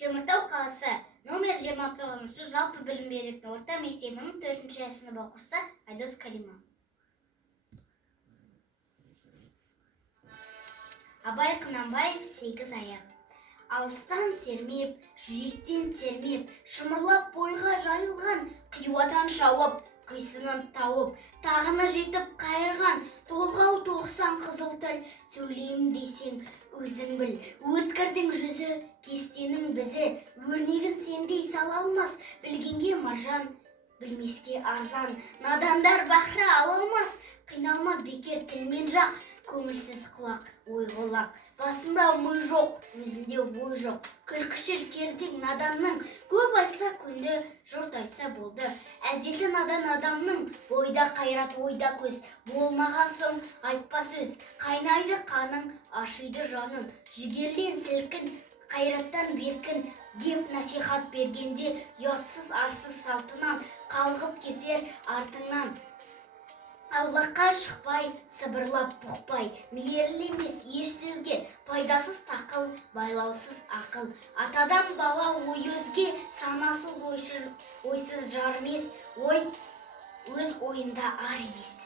Теміртау қаласы номер 29 жалпы білім беретін орта мектебінің 4-ші сынып оқушысы Айдос Калима. Абай Құнанбаев 8 аяқ. Алыстан сермеп, жүректен термеп, шымырлап бойға жайылған, қиуатан шауып, қисынын тауып, тағына жетіп қайырған, толғау тоқсан қызыл тіл, сөйлеймін десең, өзің біл. Өткірдің жүзі, кестенің бізі, өрнегін сендей сала алмас, білгенге маржан, білмеске арзан, надандар бақра ала алмас, қиналма бекер тілмен жақ, көңілсіз құлақ, ой қолақ, басында мы жоқ, өзінде ой жоқ, күлкішіл кердең наданның, көп айтса көнді, жұрт айтса болды. Әдеті надан адамның, бойда қайрат, ойда көз, болмаған соң айтпа сөз, қайнайды қаның, ашиды жанын, жігерлен сілкін, қайраттан беркін, деп насихат бергенде, ұятсыз арсыз салтынан, қалғып кетер артыңнан. Аулаққа шықпай, сыбырлап бұқпай, мейірлі емес еш сөзге, пайдасыз тақыл, байлаусыз ақыл. Атадан бала ой өзге, санасыз ойсыз жар емес, ой өз ойында ар емес.